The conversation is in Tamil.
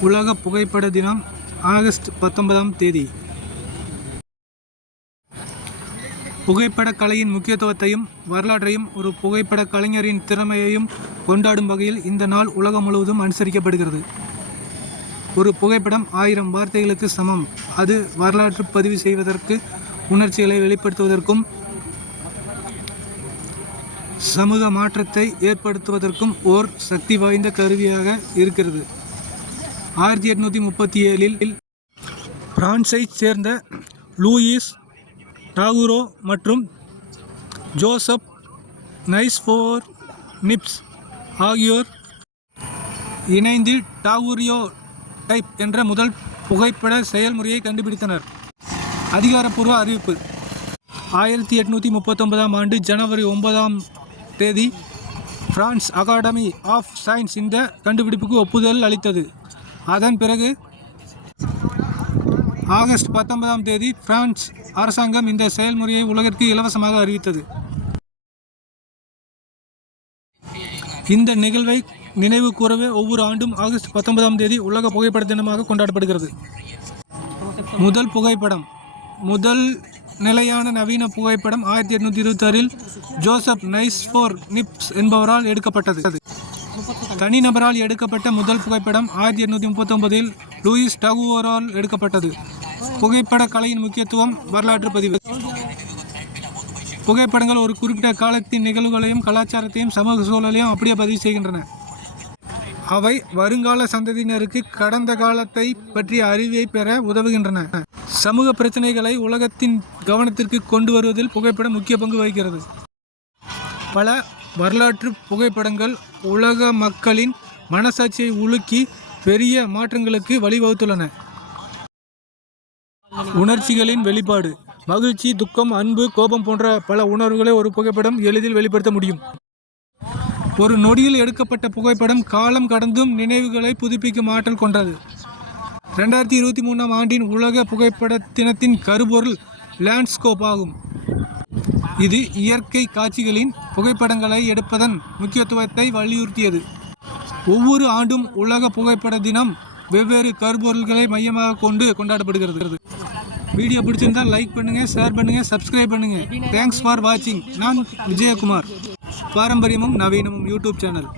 உலக புகைப்பட தினம் ஆகஸ்ட் பத்தொன்பதாம் தேதி. புகைப்படக் கலையின் முக்கியத்துவத்தையும் வரலாற்றையும் ஒரு புகைப்படக் கலைஞரின் திறமையையும் கொண்டாடும் வகையில் இந்த நாள் உலகம் முழுவதும் அனுசரிக்கப்படுகிறது. ஒரு புகைப்படம் ஆயிரம் வார்த்தைகளுக்கு சமம். அது வரலாற்று பதிவு செய்வதற்கு உணர்ச்சிகளை வெளிப்படுத்துவதற்கும் சமூக மாற்றத்தை ஏற்படுத்துவதற்கும் ஓர் சக்தி வாய்ந்த கருவியாக இருக்கிறது. ஆயிரத்தி எட்நூற்றி முப்பத்தி ஏழில் பிரான்ஸைச் சேர்ந்த லூயிஸ் டாகுரோ மற்றும் ஜோசப் நைஸ்ஃபோர் நிப்ஸ் ஆகியோர் இணைந்து டாகுரியோ டைப் என்ற முதல் புகைப்பட செயல்முறையை கண்டுபிடித்தனர். அதிகாரப்பூர்வ அறிவிப்பு. ஆயிரத்தி எட்நூற்றி முப்பத்தொன்பதாம் ஆண்டு ஜனவரி ஒன்பதாம் தேதி பிரான்ஸ் அகாடமி ஆஃப் சயின்ஸ் இந்த கண்டுபிடிப்புக்கு ஒப்புதல் அளித்தது. அதன் பிறகு ஆகஸ்ட் பத்தொன்பதாம் தேதி பிரான்ஸ் அரசாங்கம் இந்த செயல்முறையை உலகிற்கு இலவசமாக அறிவித்தது. இந்த நிகழ்வை நினைவு கூறவே ஒவ்வொரு ஆண்டும் ஆகஸ்ட் பத்தொன்பதாம் தேதி உலக புகைப்பட தினமாக கொண்டாடப்படுகிறது. முதல் புகைப்படம் முதல் நிலையான நவீன புகைப்படம் ஆயிரத்தி எட்நூற்றி இருபத்தாறில் ஜோசப் நைஸ்ஃபோர் நிப்ஸ் என்பவரால் எடுக்கப்பட்டது. தனிநபரால் எடுக்கப்பட்ட முதல் புகைப்படம் ஆயிரத்தி எட்நூற்றி முப்பத்தொன்பதில் லூயிஸ் டகுவோரால் எடுக்கப்பட்டது. புகைப்பட கலையின் முக்கியத்துவம் வரலாற்று பதிவு. புகைப்படங்கள் ஒரு குறிப்பிட்ட காலத்தின் நிகழ்வுகளையும் கலாச்சாரத்தையும் சமூக சூழலையும் அப்படியே பதிவு செய்கின்றன. அவை வருங்கால சந்ததியினருக்கு கடந்த காலத்தை பற்றிய அறிவை பெற உதவுகின்றன. சமூக பிரச்சனைகளை உலகத்தின் கவனத்திற்கு கொண்டு வருவதில் புகைப்படம் முக்கிய பங்கு வகிக்கிறது. பல வரலாற்று புகைப்படங்கள் உலக மக்களின் மனசாட்சியை உலுக்கி பெரிய மாற்றங்களுக்கு வழிவகுத்துள்ளன. உணர்ச்சிகளின் வெளிப்பாடு. மகிழ்ச்சி துக்கம் அன்பு கோபம் போன்ற பல உணர்வுகளை ஒரு புகைப்படம் எளிதில் வெளிப்படுத்த முடியும். ஒரு நொடியில் எடுக்கப்பட்ட புகைப்படம் காலம் கடந்தும் நினைவுகளை புதுப்பிக்கும் ஆற்றல் கொண்டது. ரெண்டாயிரத்தி இருபத்தி மூணாம் ஆண்டின் உலக புகைப்பட தினத்தின் கருபொருள் லேண்ட்ஸ்கோப் ஆகும். இது இயற்கை காட்சிகளின் புகைப்படங்களை எடுப்பதன் முக்கியத்துவத்தை வலியுறுத்தியது. ஒவ்வொரு ஆண்டும் உலக புகைப்பட தினம் வெவ்வேறு கருப்பொருள்களை மையமாக கொண்டு கொண்டாடப்படுகிறது. வீடியோ பிடிச்சிருந்தா லைக் பண்ணுங்கள் ஷேர் பண்ணுங்கள் சப்ஸ்கிரைப் பண்ணுங்கள் தேங்க்ஸ் ஃபார் வாட்சிங் நான் விஜயகுமார். பாரம்பரியமும் நவீனமும் யூடியூப் சேனல்.